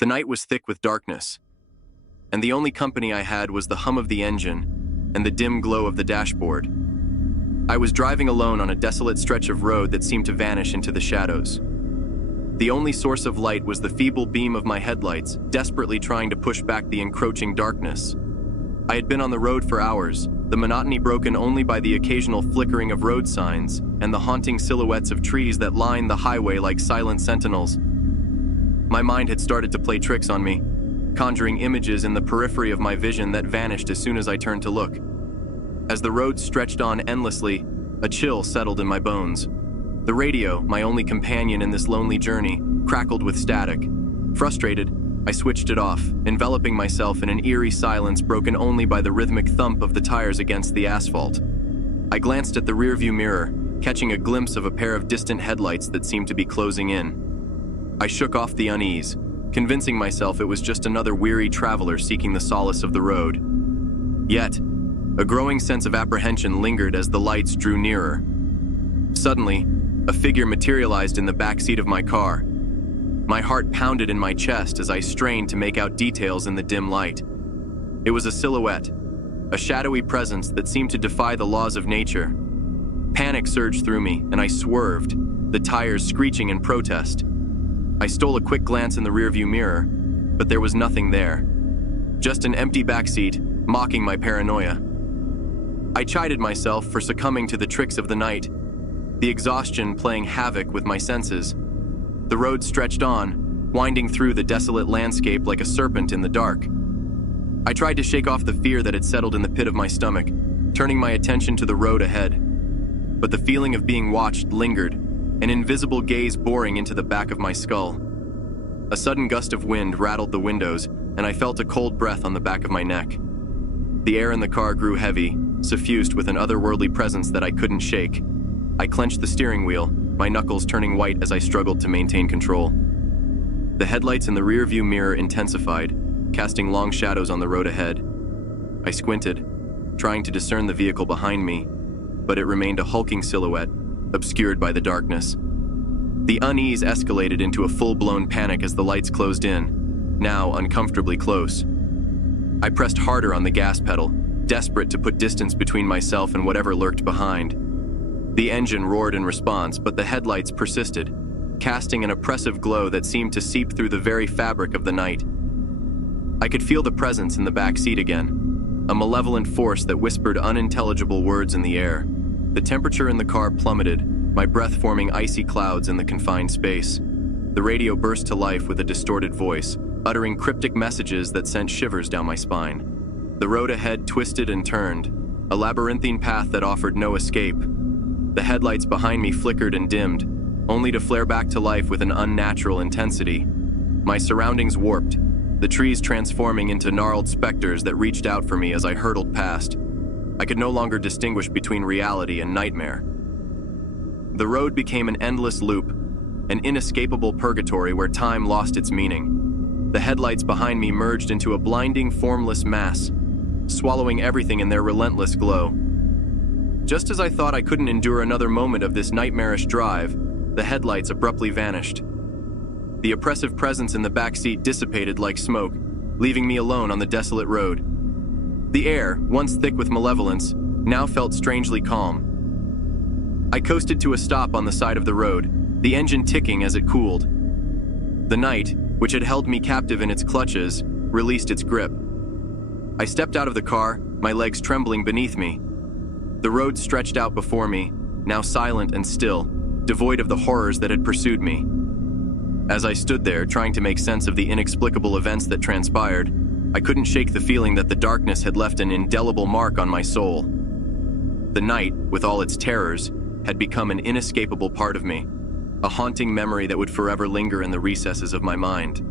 The night was thick with darkness, and the only company I had was the hum of the engine and the dim glow of the dashboard. I was driving alone on a desolate stretch of road that seemed to vanish into the shadows. The only source of light was the feeble beam of my headlights, desperately trying to push back the encroaching darkness. I had been on the road for hours, the monotony broken only by the occasional flickering of road signs and the haunting silhouettes of trees that lined the highway like silent sentinels. My mind had started to play tricks on me, conjuring images in the periphery of my vision that vanished as soon as I turned to look. As the road stretched on endlessly, a chill settled in my bones. The radio, my only companion in this lonely journey, crackled with static. Frustrated, I switched it off, enveloping myself in an eerie silence broken only by the rhythmic thump of the tires against the asphalt. I glanced at the rearview mirror, catching a glimpse of a pair of distant headlights that seemed to be closing in. I shook off the unease, convincing myself it was just another weary traveler seeking the solace of the road. Yet, a growing sense of apprehension lingered as the lights drew nearer. Suddenly, a figure materialized in the back seat of my car. My heart pounded in my chest as I strained to make out details in the dim light. It was a silhouette, a shadowy presence that seemed to defy the laws of nature. Panic surged through me, and I swerved, the tires screeching in protest. I stole a quick glance in the rearview mirror, but there was nothing there. Just an empty backseat, mocking my paranoia. I chided myself for succumbing to the tricks of the night, the exhaustion playing havoc with my senses. The road stretched on, winding through the desolate landscape like a serpent in the dark. I tried to shake off the fear that had settled in the pit of my stomach, turning my attention to the road ahead. But the feeling of being watched lingered, an invisible gaze boring into the back of my skull. A sudden gust of wind rattled the windows, and I felt a cold breath on the back of my neck. The air in the car grew heavy, suffused with an otherworldly presence that I couldn't shake. I clenched the steering wheel, my knuckles turning white as I struggled to maintain control. The headlights in the rearview mirror intensified, casting long shadows on the road ahead. I squinted, trying to discern the vehicle behind me, but it remained a hulking silhouette, obscured by the darkness. The unease escalated into a full-blown panic as the lights closed in, now uncomfortably close. I pressed harder on the gas pedal, desperate to put distance between myself and whatever lurked behind. The engine roared in response, but the headlights persisted, casting an oppressive glow that seemed to seep through the very fabric of the night. I could feel the presence in the back seat again, a malevolent force that whispered unintelligible words in the air. The temperature in the car plummeted, my breath forming icy clouds in the confined space. The radio burst to life with a distorted voice, uttering cryptic messages that sent shivers down my spine. The road ahead twisted and turned, a labyrinthine path that offered no escape. The headlights behind me flickered and dimmed, only to flare back to life with an unnatural intensity. My surroundings warped, the trees transforming into gnarled specters that reached out for me as I hurtled past. I could no longer distinguish between reality and nightmare. The road became an endless loop, an inescapable purgatory where time lost its meaning. The headlights behind me merged into a blinding, formless mass, swallowing everything in their relentless glow. Just as I thought I couldn't endure another moment of this nightmarish drive, the headlights abruptly vanished. The oppressive presence in the back seat dissipated like smoke, leaving me alone on the desolate road. The air, once thick with malevolence, now felt strangely calm. I coasted to a stop on the side of the road, the engine ticking as it cooled. The night, which had held me captive in its clutches, released its grip. I stepped out of the car, my legs trembling beneath me. The road stretched out before me, now silent and still, devoid of the horrors that had pursued me. As I stood there, trying to make sense of the inexplicable events that transpired, I couldn't shake the feeling that the darkness had left an indelible mark on my soul. The night, with all its terrors, had become an inescapable part of me, a haunting memory that would forever linger in the recesses of my mind.